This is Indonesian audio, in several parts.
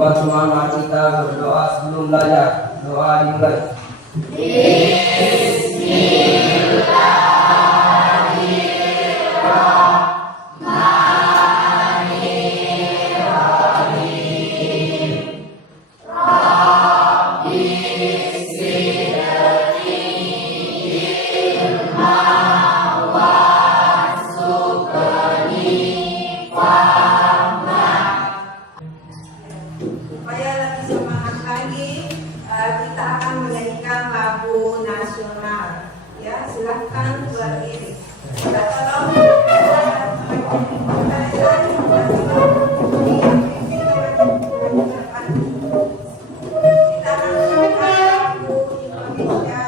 Bagaimana kita berdoa sebelum belajar? Doa dimulai. Supaya lebih semangat lagi, kita akan menyanyikan lagu nasional. Ya, silahkan berdiri. Kita tolong. Kita akan menyanyikan lagu Indonesia Raya.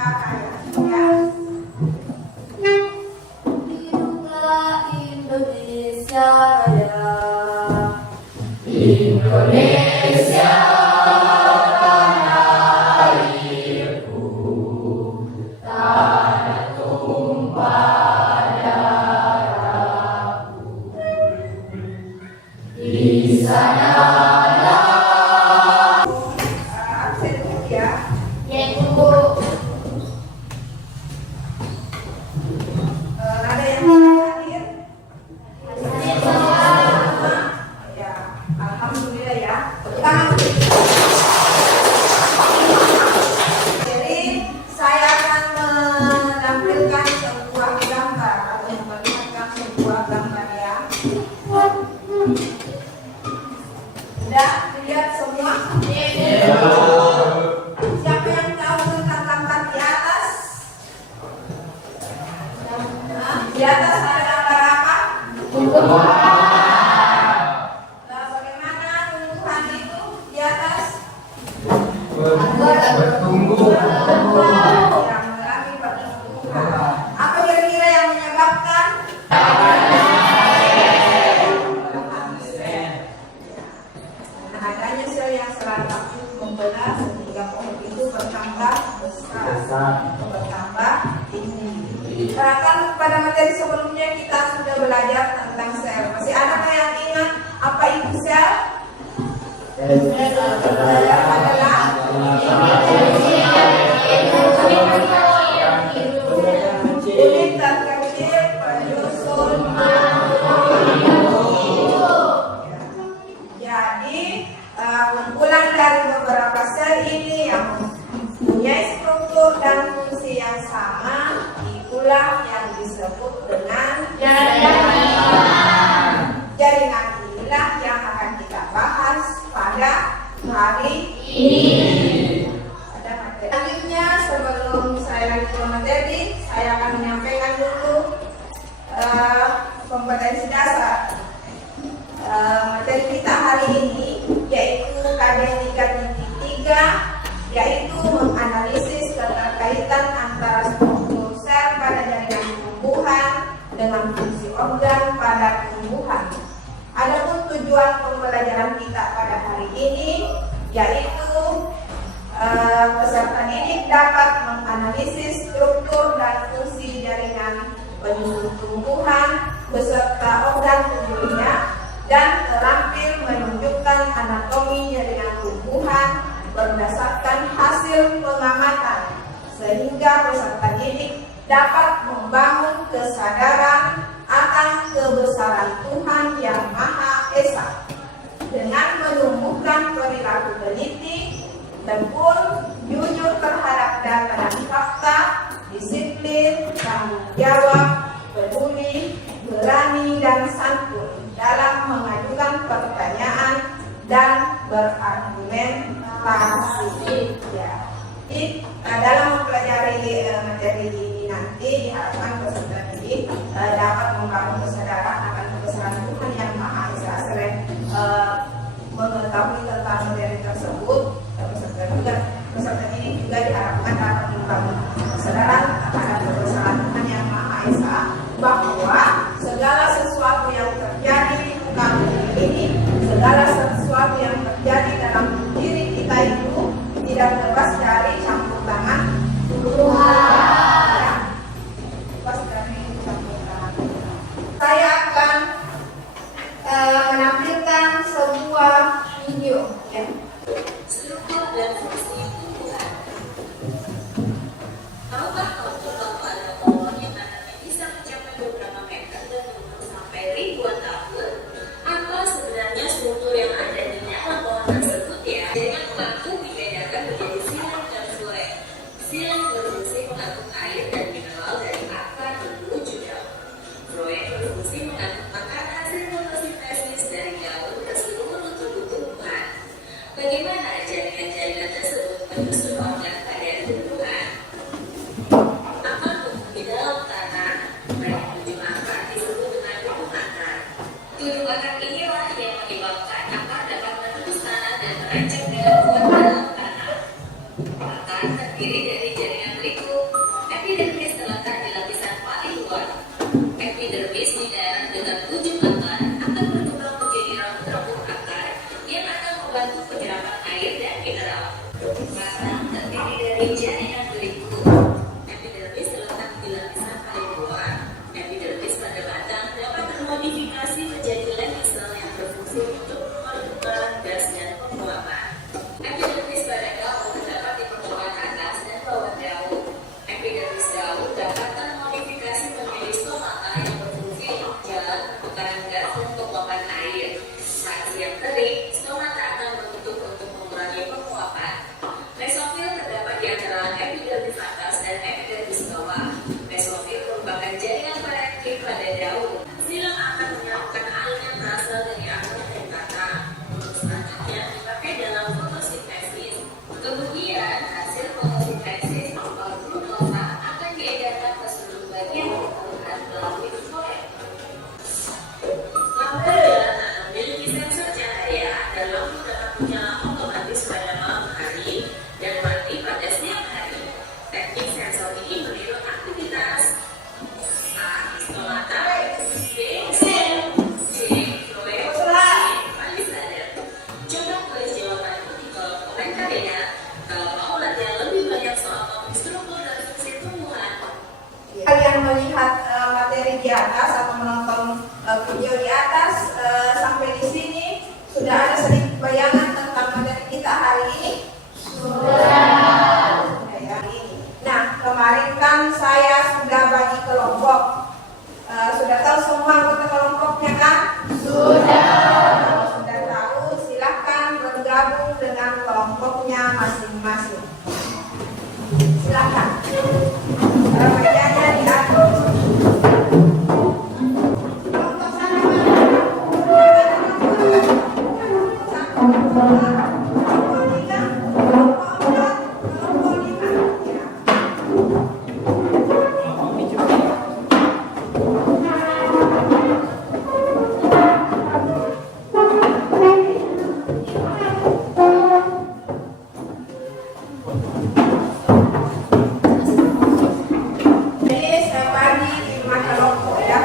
Ya. Hiduplah Indonesia Raya. Indonesia di sana Absen dulu ya. Ada yang hadir? Ya, alhamdulillah ya. Jadi saya akan menampilkan sebuah gambar atau memperlihatkan sebuah gambar ya. Sudah dilihat semua? Siapa yang tahu tentang gambar di atas? Di atas ada gambar apa? Bagaimana tumbuhan itu di atas? Bertumbuh. Yang mengalami pertumbuhan. Apa kira-kira yang menyebabkan? Nah, adanya sel yang serat aktif membelah sehingga pohon itu bertambah besar, bertambah tinggi. Karena pada materi sebelumnya kita sudah belajar tentang sel. Masih ada nggak yang ingat apa itu sel? Adalah unit terkecil penyusun jadi kumpulan dari beberapa sel ini yang mempunyai struktur dan fungsi yang sama, itulah yang disebut dengan jaringan. Jaringan inilah yang akan kita bahas pada hari ini. Ada materi. Selanjutnya sebelum saya lanjut ke materi, saya akan menyampaikan dulu kompetensi dasar. Materi kita hari ini yaitu KD 3.3, yaitu menganalisis keterkaitan antara struktur sel pada jaringan tumbuhan dengan fungsi organ pada tumbuhan. Adapun tujuan pembelajaran kita pada hari ini yaitu peserta didik dapat menganalisis struktur dan fungsi jaringan penyusun tumbuhan beserta organ tubuhnya dan terampil menunjukkan anatomi jaringan tumbuhan berdasarkan hasil pengamatan sehingga peserta didik dapat membangun kesadaran akan kebesaran Tuhan Yang Maha Esa dengan menumbuhkan perilaku teliti, tekun, jujur terhadap data dan fakta, disiplin, tanggung jawab, peduli, berani dan santun dalam mengajukan pertanyaan dan berargumentasi. Ya. Dalam mempelajari materi ini nanti diharapkan peserta didik dapat membangun kesadaran akan kebesaran Tuhan Yang Maha Esa. Selain mengetahui tentang materi tersebut, peserta didik juga diharapkan dapat membangun kesadaran akan kebesaran Tuhan Yang Maha Esa bahwa segala sesuatu yang terjadi di muka bumi ini, segala sesuatu yang terjadi dalam diri kita itu tidak lepas dari campur tangan Tuhan. Ya. Lepas dari campur tangan Tuhan. Saya akan menampilkan sebuah video. Ya. Tahukah kamu bahwa ada pohon yang katanya bisa mencapai beberapa meter dan berumur sampai ribuan tahun? Apa sebenarnya struktur yang ada di dalam pohon tersebut ya? Jaringan pengangkut dibedakan menjadi silang dan floem. Silang berfungsi mengangkut air dan mineral dari akar menuju daun. Floem berfungsi mengangkut makanan hasil fotosintesis dari daun ke seluruh tubuh tumbuhan. Bagaimana jaringan-jaringan tersebut menyusun organ pada tumbuhan? Akar tumbuh di dalam tanah, bagian ujung akar disebut dengan ujung akar. Ujung akar inilah yang menyebabkan akar dapat menembus tanah dan merancang dengan kuat dalam tanah. Akar terdiri dari jaringan berikut. Epidermis terletak di lapisan paling luar. Epidermis di daerah dekat ujung akar akan berkembang menjadi rambut-rambut akar yang akan membantu penyerapan air dan mineral. Batang terdiri dari jaringan berikut. Epidermis terletak di lapisan paling luar. Epidermis pada batang dapat termodifikasi menjadi lem sel yang berfungsi untuk pertukaran gas dan penguapan. Epidermis pada daun terdapat di permukaan atas dan bawah daun. Epidermis daun dapat termodifikasi menjadi stomata yang berfungsi untuk jalan pertukaran gas dan penguapan air. Saat siang kering, stomata akan membentuk untuk mengurangi penguapan. Mesofil terdapat di antara epidermis atas dan epidermis bawah. Mesofil merupakan jaringan parenkrim pada daun. Silang akan menyalurkan air yang berasal dari akar dan batang. Untuk selanjutnya dipakai dalam fotosintesis. Kemudian hasil fotosintesis berupa glukosa akan diedarkan ke seluruh bagian tumbuhan melalui floem. Lampu jalanan memiliki sensor cahaya dan lampu dapat menyala otomatis pada malam hari dan mati pada siang hari. Teknik sensor ini meniru aktivitas A. Stomata, B. Sel, C. Floem, D. Palisade. Coba tulis jawabanmu di kolom komentar ya. Kalau mau latihan lebih banyak soal topik struktur dan fungsi tumbuhan. Kalian melihat materi di atas atau menonton video di atas sampai di sini sudah ada sedikit bayangan tentang materi kita hari ini. Sudah ya. Nah, kemarin kan saya sudah bagi kelompok. Sudah tahu semua anggota kelompoknya kan? Kalau sudah tahu, silahkan bergabung dengan kelompoknya masing-masing. Silahkan. Kerjanya diatur. Kelompok sana mana? Kelompok 3, kelompok 4, kelompok 5. Ya. Jadi saya bagi 5 kelompok ya.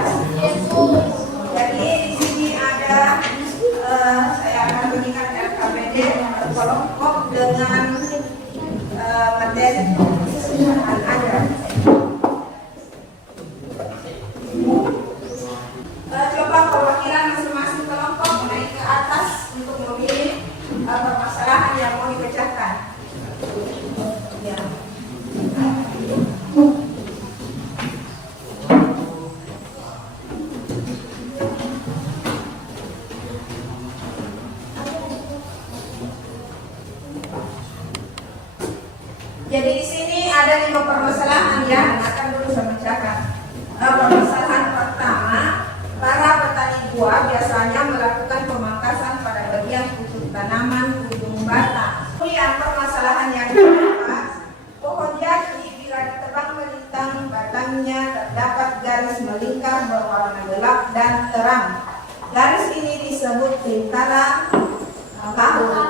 Jadi di sini ada saya akan berikan LKPD kelompok dengan materi kesusahan ajar. Coba perwakilan masing-masing kelompok naik ke atas untuk memilih permasalahan yang mau dipecahkan. Ya. Jadi di sini ada 5 permasalahan ya, akan dulu saya bacakan. Permasalahan pertama, para petani buah biasanya melakukan pemangkasan pada bagian pucuk tanaman ujung batang. Kemudian permasalahan yang kedua, pohon jati bila ditebang melintang batangnya terdapat garis melingkar berwarna gelap dan terang. Garis ini disebut lingkaran tahun.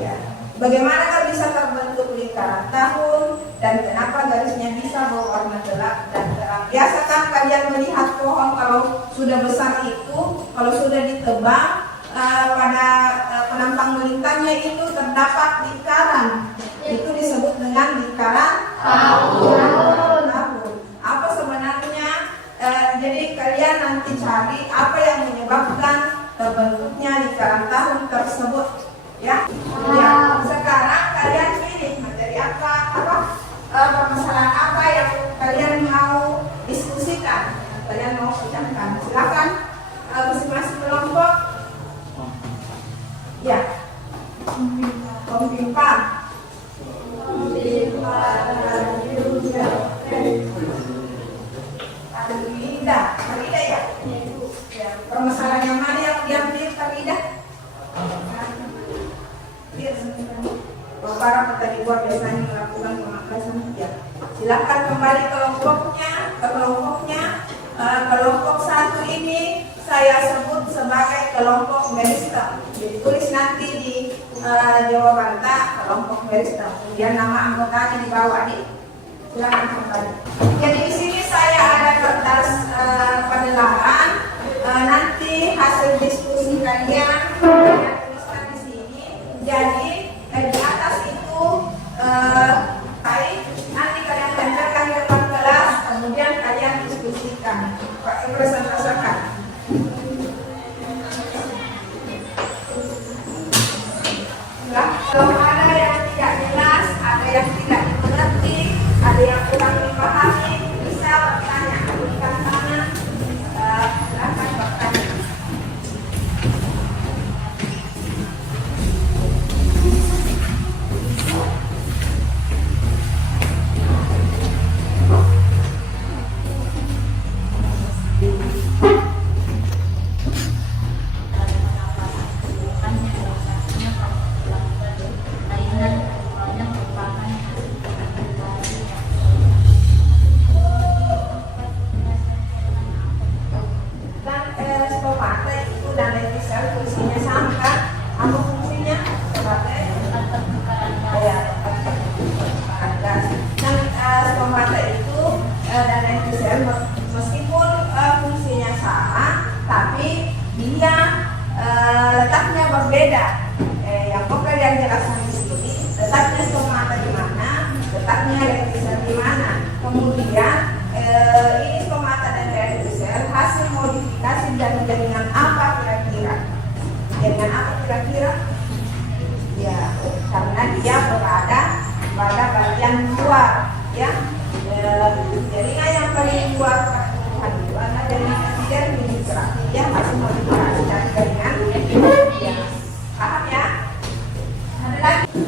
Ya. Bagaimana bisa terbentuk lingkaran tahun dan kenapa garisnya bisa berwarna gelap dan terang? Biasa kan kalian melihat pohon kalau sudah besar itu, kalau sudah ditebang pada penampang melintangnya itu terdapat lingkaran. Itu disebut dengan lingkaran tahun. Apa sebenarnya? Jadi kalian nanti cari apa yang menyebabkan terbentuknya lingkaran tahun tersebut. Ya. Sekarang kalian pilih materi apa permasalahan apa yang kalian mau ucapkan. Silakan masing-masing kelompok. Ya. Kompipa. Farida ya. Permasalahan yang mana yang diambil Farida? Para petani buah biasanya melakukan pemangkasan ya. Silakan kembali ke kelompoknya. Kelompok satu ini saya sebut sebagai kelompok meristem. Ditulis nanti di jawaban kelompok meristem. Kemudian nama anggotanya di bawah nih. Silakan kembali. Jadi di sini saya ada kertas penelaran. Nanti hasil diskusi kalian tuliskan di sini. Jadi di atas itu baik nanti kalian tempelkan di depan kelas, kemudian kalian diskusikan, presentasikan. Kalau ada yang tidak jelas, ada yang tidak dimengerti, ada yang kurang dipahami, bisa bertanya, berikan tangan, silakan bertanya. Meskipun fungsinya sama, tapi dia letaknya berbeda. Yang kalian jelaskan di sini, letaknya stomata di mana, letaknya lentiser di mana. Kemudian ini stomata dan lentiser hasil modifikasi dari jaringan apa kira-kira? Jaringan apa kira-kira? Ya, karena dia berada pada bagian luar, ya. Jaringan yang paling luar pertumbuhan itu adalah jaringan epidel minigerak. Dia masih modifikasi dari jaringan. Ya, paham ya? Ada lagi?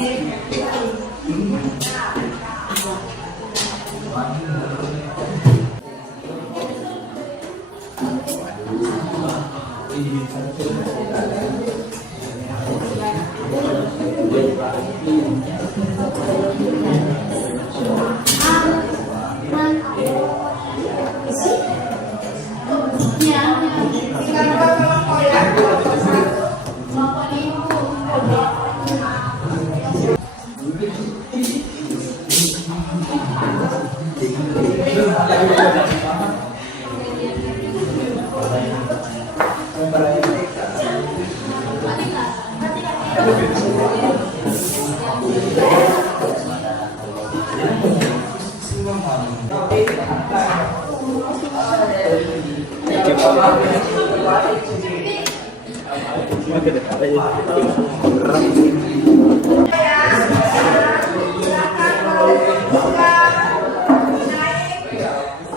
Tinggal dua kelompok ya, kelompok satu.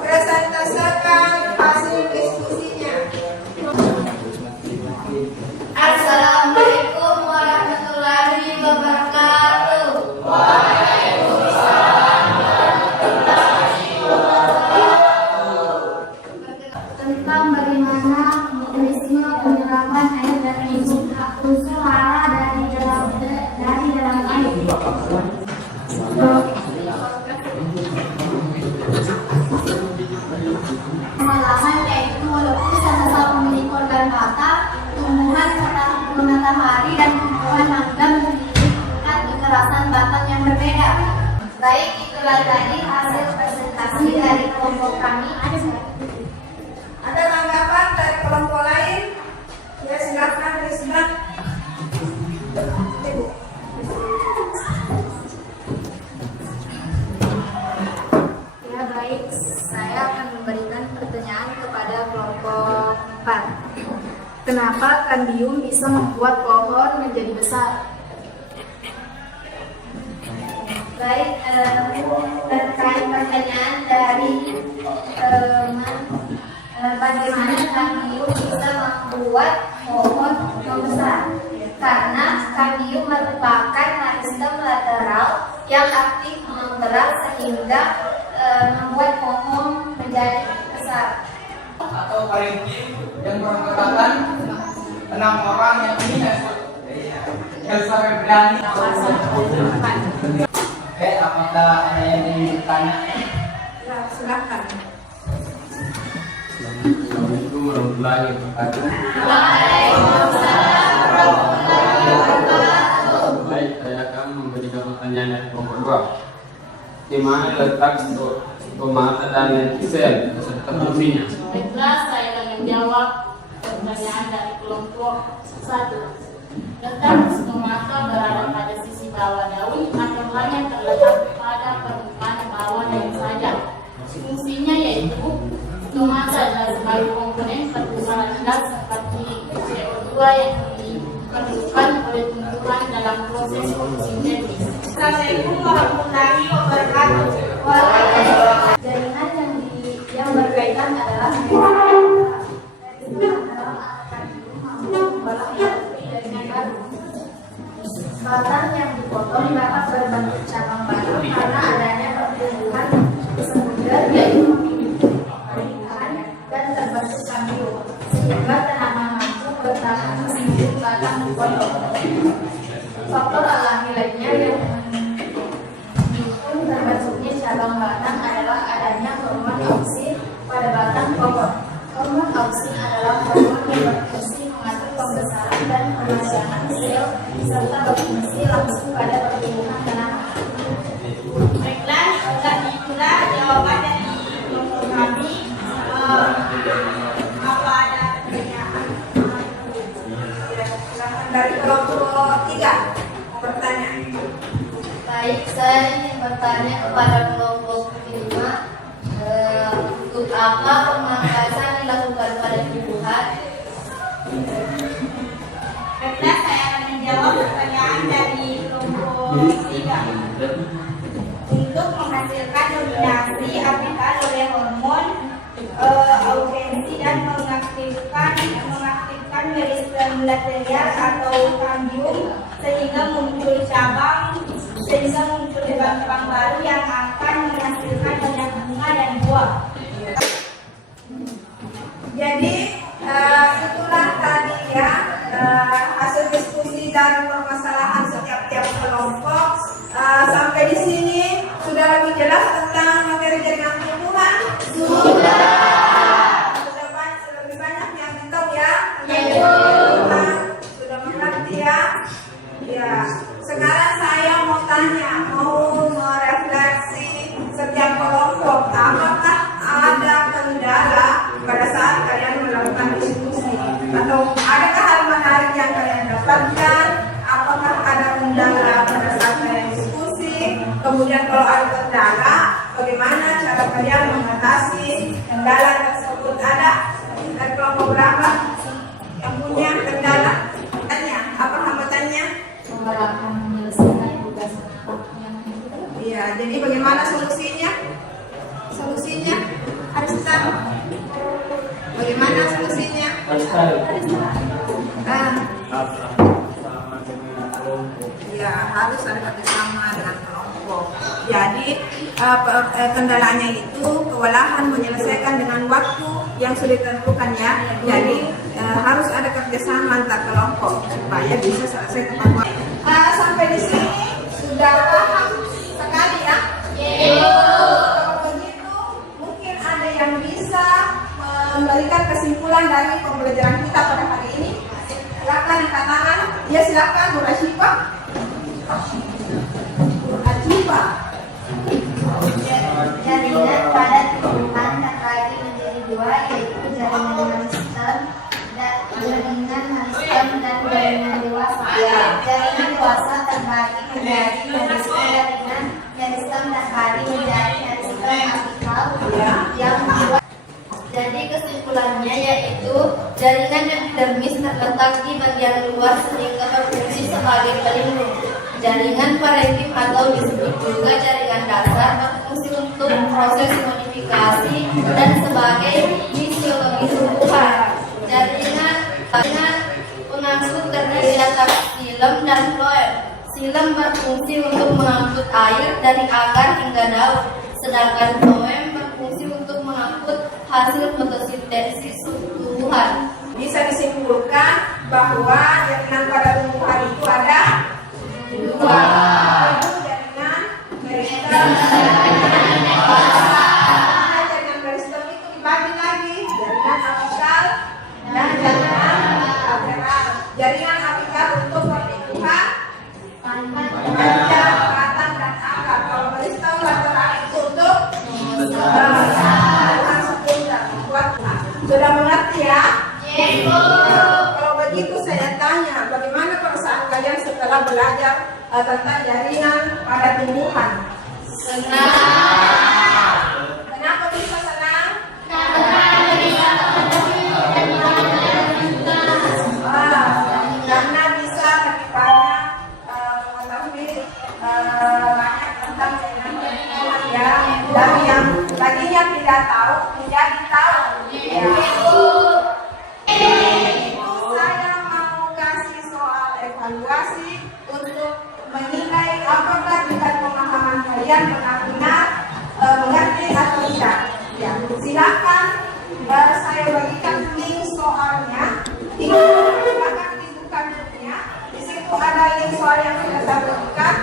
Presentasakan hasil diskusinya. Assalamualaikum warahmatullahi wabarakatuh. Tentang bagaimana mekanisme penyerapan air dan suara dari dalam air. Pengalaman yaitu walaupun sama-sama memiliki organ mata, tumbuhan matahari dan tumbuhan mangga memiliki tingkat kekerasan batang yang berbeda. Baik, itulah tadi hasil presentasi dari kelompok kami. Ada tanggapan dari kelompok lain? Ya silakan Rizka. Ibu. Ya baik, saya akan memberikan pertanyaan kepada kelompok 4. Kenapa kambium bisa membuat pohon menjadi besar? Baik, terkait pertanyaan dari bagaimana kambium bisa membuat pohon membesar? Karena kambium merupakan meristem lateral yang aktif menggerak sehingga membuat pohon menjadi besar. Atau parenting yang beranggotakan 6 orang yang ini yang sampai berani. Oke, apakah ada yang ditanya? Ya, silakan. Assalamualaikum warahmatullahi wabarakatuh. Baik, saya akan memberikan pertanyaan dari kelompok 2. Di mana letak stomata dan sel beserta fungsinya? Baiklah, saya akan menjawab pertanyaan dari kelompok 1. Letak stomata berada pada sisi bawah daun atau hanya terletak pada permukaan bawah daun saja. Fungsinya yaitu stomata adalah sebagai komponen pertukaran gas seperti CO2 yang diperlukan oleh tumbuhan dalam proses fotosintesis. Assalamualaikum warahmatullahi wabarakatuh. Jaringan yang berkaitan adalah batang yang dipotong dapat berbentuk cabang baru karena adanya pertumbuhan sekunder yaitu memiliki permukaan dan terbentuk kambium sehingga tanaman mampu bertahan meskipun batang dipotong. Faktor alami lainnya yang mendukung terbentuknya cabang batang adalah adanya hormon auksin pada batang pohon. Hormon auksin adalah hormon yang berfungsi mengatur pembesaran dan pemasangan sel serta berfungsi langsung pada pertumbuhan tanaman. Baiklah, itulah jawaban dari kelompok kami. Apa ada pertanyaan? Silakan dari kelompok 3 bertanya. Baik, saya ingin bertanya kepada kelompok 5, untuk apa pemangkasan dilakukan pada tumbuhan? Baiklah, saya akan menjawab pertanyaan dari kelompok 3. Untuk menghasilkan dominasi apital oleh hormon augensi dan mengaktifkan meristem lateral atau kambium sehingga muncul cabang baru yang akan menghasilkan banyak bunga dan buah. Jadi itulah tadi ya hasil diskusi dan permasalahan setiap kelompok. Sampai di sini sudah lebih jelas tentang materi jaringan tumbuhan. Lebih banyak yang tahu ya. Sudah mengerti ya. Ya. Sekarang saya mau tanya, mau merefleksi setiap kelompok. Apakah ada kendala pada saat kalian melakukan diskusi? Atau adakah hal menarik yang kalian dapatkan? Apakah ada kendala pada saat kalian diskusi? Kemudian kalau ada kendala, bagaimana cara kalian mengatasi kendala tersebut? Ada dari kelompok berapa yang punya kendala? Tanya, apa hambatannya? Menyelesaikan tugas yang Iya, jadi bagaimana solusinya? Solusinya harus tahu. Bagaimana solusinya? Ya, harus ada kerjasama dengan kelompok. Jadi kendalanya itu kewalahan menyelesaikan dengan waktu yang sudah ditentukan ya. Jadi harus ada kerjasama antar kelompok supaya bisa selesai tepat waktu. Sampai di sini sudah paham sekali ya. Kalau begitu mungkin ada yang bisa memberikan kesimpulan dari pembelajaran kita pada hari ini. Silakan angkat tangan. Ya silakan Bu Rashifa. jaringan pada tumbuhan terbagi menjadi dua, yaitu jaringan meristem dan jaringan dewasa. Jaringan dewasa terbagi menjadi jaringan meristem terbagi menjadi meristem apikal yang dua. Jadi kesimpulannya yaitu jaringan epidermis terletak di bagian luar sehingga berfungsi sebagai pelindung. Jaringan parenkim atau disebut juga jaringan dasar berfungsi untuk proses modifikasi dan sebagai fisiologi tumbuhan. Jaringan pengangkut terdiri atas xilem dan floem. Xilem berfungsi untuk mengangkut air dari akar hingga daun, sedangkan floem berfungsi untuk mengangkut hasil fotosintesis tumbuhan. Bisa disimpulkan bahwa jaringan pada tumbuhan itu ada dua, jaringan meristem. Jaringan meristem itu dibagi lagi, jaringan apikal dan jaringan lateral. Jaringan apikal untuk pertumbuhan panjang, batang dan akar. Kalau meristem lateral itu untuk tumbuhan sekunder. Sudah mengerti ya? Kalau begitu saya tanya, bagaimana perasaan kalian setelah belajar tentang jaringan pada tumbuhan? Senang. Kenapa bisa senang? Karena bisa lebih banyak mengetahui banyak tentang jaringan ya. Dan yang tadinya tidak tahu menjadi tahu. Ya. Saya mau kasih soal evaluasi untuk menilai apakah tingkat pemahaman kalian benar-benar mengerti atau tidak. Ya, silakan saya bagikan link soalnya. Silakan dibuka bukunya. Di situ ada link soal yang sudah saya bagikan.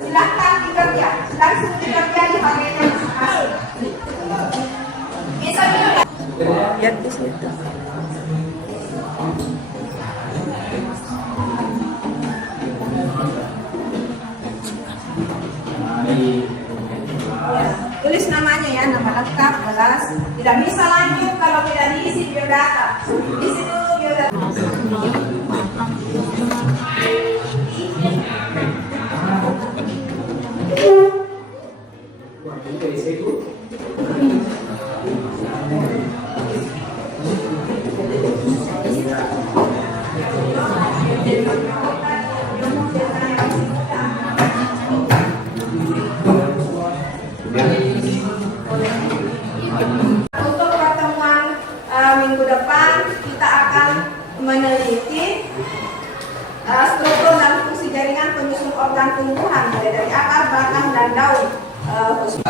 Silakan dikerja, langsung dikerja di bagiannya masing-masing. Bisa juga. Lihat di situ. Tulis namanya ya, nama lengkap, jelas. Tidak bisa lanjut kalau tidak diisi biodata. Isi dulu biodata. Untuk pertemuan minggu depan kita akan meneliti daun khusus